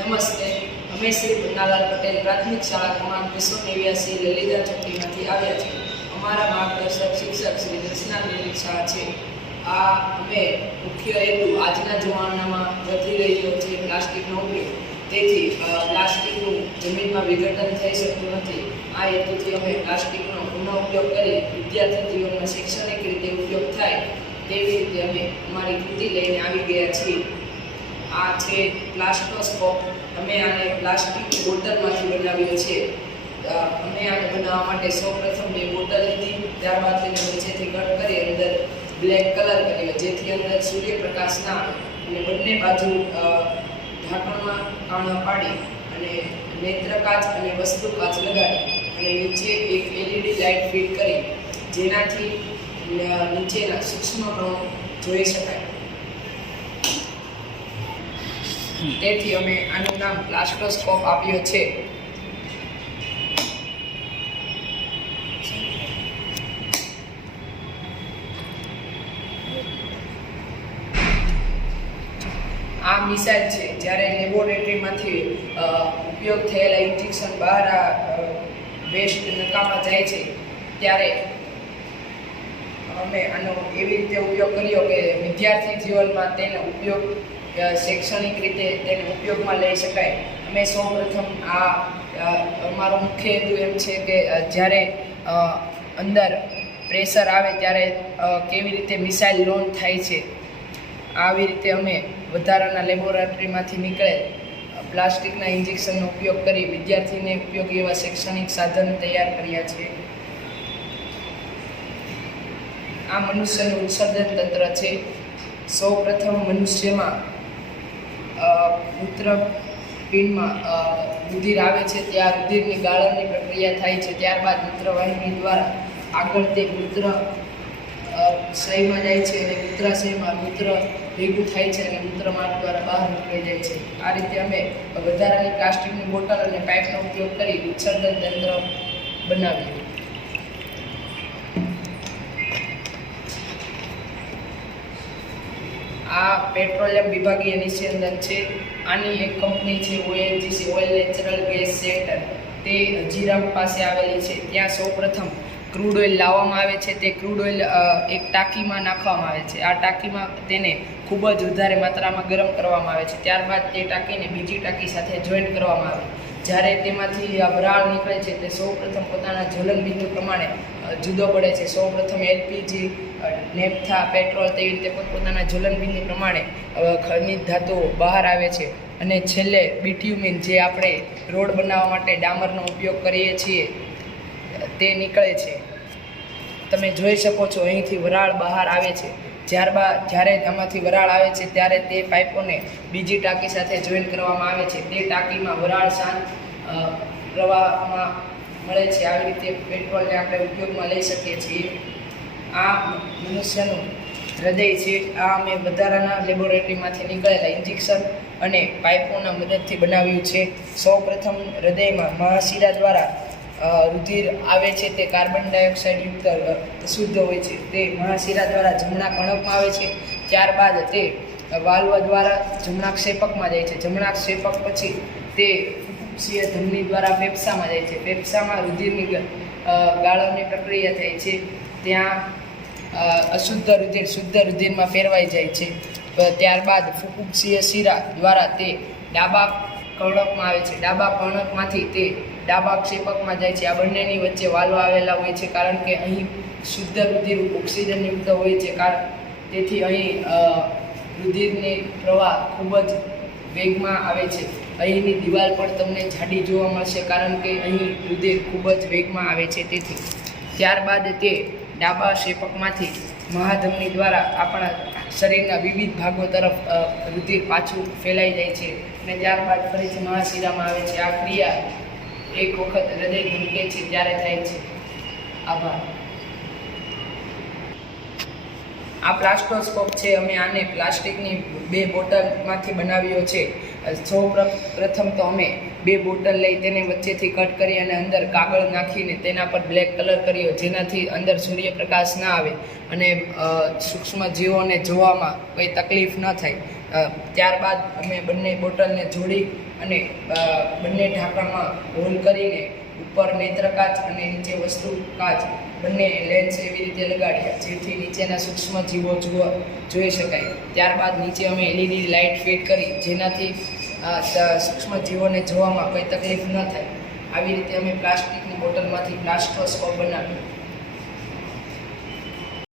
નમસ્તે, અમે શ્રી પન્નાલાલ પટેલ પ્રાથમિક શાળા ક્રમાંક 289 લલિતા ચોકડીમાંથી આવ્યા છીએ. અમારા માર્ગદર્શક શિક્ષક શ્રી દર્શનાબેન શાહ છે. આ અમે મુખ્ય હેતુ આજના જમાનામાં વધી રહ્યો છે પ્લાસ્ટિકનો ઉપયોગ. તેથી પ્લાસ્ટિકનું જમીનમાં વિઘટન થઈ શકતું નથી. આ હેતુથી અમે પ્લાસ્ટિકનો પુનઃ ઉપયોગ કરી વિદ્યાર્થી જીવનમાં શૈક્ષણિક રીતે ઉપયોગ થાય તેવી રીતે અમે અમારી કૃતિ લઈને આવી ગયા છીએ. આ છે પ્લાસ્ટોસ્કોપ. અમે આને પ્લાસ્ટિકની બોટલમાંથી બનાવ્યો છે. અમે આને બનાવવા માટે સૌપ્રથમ બે બોટલ લીધી, ત્યારબાદ તેને વચ્ચેથી કટ કરી અંદર બ્લેક કલર કર્યો, જેથી અંદર સૂર્યપ્રકાશ ના આવે, અને બંને બાજુ ઢાંકણમાં કાણા પાડી અને નેત્રકાચ અને વસ્તુ કાચ લગાડી અને નીચે એક LED લાઇટ ફિટ કરી, જેનાથી નીચેના સૂક્ષ્મ કણો જોઈ શકાય. તેથી અમે આનું નામ પ્લાસ્ટોસ્કોપ આપ્યો છે. આ મિસાઇલ છે. જ્યારે લેબોરેટરીમાંથી ઉપયોગ થયેલા ઇન્જેક્શન બહાર વેસ્ટ નકામા જાય છે, ત્યારે અમે આનો એવી રીતે ઉપયોગ કર્યો કે વિદ્યાર્થી જીવનમાં તેનો ઉપયોગ શૈક્ષણિક રીતે તેને ઉપયોગમાં લઈ શકાય. અમે સૌપ્રથમ અમારો મુખ્ય હેતુ એમ છે કે જ્યારે અંદર પ્રેશર આવે ત્યારે કેવી રીતે મિસાઇલ લોન્ચ થાય છે, આવી રીતે અમે વધારાના લેબોરેટરીમાંથી નીકળે પ્લાસ્ટિકના ઇન્જેક્શનનો ઉપયોગ કરી વિદ્યાર્થીને ઉપયોગી એવા શૈક્ષણિક સાધનો તૈયાર કર્યા છે. આ મનુષ્યનું ઉત્સર્જન તંત્ર છે. સૌપ્રથમ મનુષ્યમાં મૂત્રપિંડમાં રુધિર આવે છે, ત્યાં રુધિરની ગાળણની પ્રક્રિયા થાય છે. ત્યારબાદ મૂત્રવાહિની દ્વારા આગળ તે મૂત્રાશયમાં જાય છે, અને મૂત્રાશયમાં મૂત્ર ભેગું થાય છે અને મૂત્રમાર્ગ દ્વારા બહાર નીકળી જાય છે. આ રીતે અમે વધારાની પ્લાસ્ટિકની બોટલ અને પાઇપનો ઉપયોગ કરી ઉત્સર્જન તંત્ર બનાવ્યું. આ પેટ્રોલિયમ વિભાગીય નિષેધક છે. આની એક કંપની છે ONGC, oil natural gas centre, તે હજીરા પાસે આવેલી છે. ત્યાં સૌપ્રથમ ક્રૂડ ઓઇલ લાવવામાં આવે છે. તે ક્રૂડ ઓઇલ એક ટાંકીમાં નાખવામાં આવે છે. આ ટાંકીમાં તેને ખૂબ જ વધારે માત્રામાં ગરમ કરવામાં આવે છે. ત્યારબાદ તે ટાંકીને બીજી ટાંકી સાથે જોઈન્ટ કરવામાં આવે. જ્યારે તેમાંથી વરાળ નીકળે છે તે સૌપ્રથમ પોતાના જ્વલન બિંદુ પ્રમાણે જુદો પડે છે. સૌપ્રથમ LPG, નેપ્થા, પેટ્રોલ તેવી રીતે પોતપોતાના જ્વલન બિંદુ પ્રમાણે ખનિજ ધાતુઓ બહાર આવે છે. અને છેલ્લે બિટ્યુમિન, જે આપણે રોડ બનાવવા માટે ડામરનો ઉપયોગ કરીએ છીએ, તે નીકળે છે. તમે જોઈ શકો છો અહીંથી વરાળ બહાર આવે છે. જ્યારે આમાંથી વરાળ આવે છે ત્યારે તે પાઇપોને બીજી ટાંકી સાથે જોઈન કરવામાં આવે છે. તે ટાંકીમાં વરાળ શાંત પ્રવાહમાં મળે છે. આવી રીતે પેટ્રોલને આપણે ઉપયોગમાં લઈ શકીએ છીએ. આ મનુષ્યનું હૃદય છે. આ અમે વધારાના લેબોરેટરીમાંથી નીકળેલા ઇન્જેક્શન અને પાઇપોના મદદથી બનાવ્યું છે. સૌપ્રથમ હૃદયમાં મહાશિરા દ્વારા રુધિર આવે છે. તે કાર્બન ડાયોક્સાઇડ યુક્ત શુદ્ધ હોય છે. તે મહાશિરા દ્વારા જમણા કણકમાં આવે છે. ત્યારબાદ તે વાલ્વ દ્વારા જમણા ક્ષેપકમાં જાય છે. જમણા ક્ષેપક પછી તે ફુફુક્ષીય ધમની દ્વારા ફેફસામાં જાય છે. ફેફસામાં રુધિરની ગાળણની પ્રક્રિયા થાય છે. ત્યાં અશુદ્ધ રુધિર શુદ્ધ રુધિરમાં ફેરવાઈ જાય છે. ત્યારબાદ ફુફુક્ષીય શિરા દ્વારા તે ડાબા કર્ણકમાં આવે છે. ડાબા કર્ણકમાંથી તે ડાબા ક્ષેપકમાં જાય છે. આ બંનેની વચ્ચે વાલ્વ આવેલા હોય છે, કારણ કે અહીં શુદ્ધ રુધિર ઓક્સિજનયુક્ત હોય છે. તેથી અહીં રુધિરની પ્રવાહ ખૂબ જ વેગમાં આવે છે. અહીંની દિવાલ પણ તમને જાડી જોવા મળશે, કારણ કે અહીં રુધિર ખૂબ જ વેગમાં આવે છે. તેથી ત્યારબાદ તે ડાબા ક્ષેપકમાંથી મહાધમની દ્વારા આપણા શરીરના વિવિધ ભાગો તરફ રુધિર પાછું ફેલાઈ જાય છે, અને ત્યારબાદ ફરીથી મહાશિરામાં આવે છે. આ ક્રિયા એક વખત હૃદય ધમકે છે ત્યારે થાય છે. આભાર. આ પ્લાસ્ટોસ્કોપ છે. અમે આને પ્લાસ્ટિકની બે બોટલમાંથી બનાવ્યો છે. પ્રથમ તો અમે બે બોટલ લઈ તેને વચ્ચેથી કટ કરી અને અંદર કાગળ નાખીને તેના પર બ્લેક કલર કર્યો, જેનાથી અંદર સૂર્યપ્રકાશ ના આવે અને સૂક્ષ્મ જીવોને જોવામાં કોઈ તકલીફ ન થાય. ત્યારબાદ અમે બંને બોટલને જોડી અને બંને ઢાંકણમાં હોલ કરીને ઉપર નેત્રકાચ અને નીચે વસ્તુ કાચ બંને લેન્સ એવી રીતે લગાડ્યા જેથી નીચેના સૂક્ષ્મ જીવો જોઈ શકાય. ત્યારબાદ નીચે અમે LED લાઇટ ફિટ કરી જેનાથી સૂક્ષ્મ જીવોને જોવામાં કોઈ તકલીફ ન થાય. આવી રીતે અમે પ્લાસ્ટિકની બોટલમાંથી પ્લાસ્ટ્રોસ્કોપ બનાવ્યું.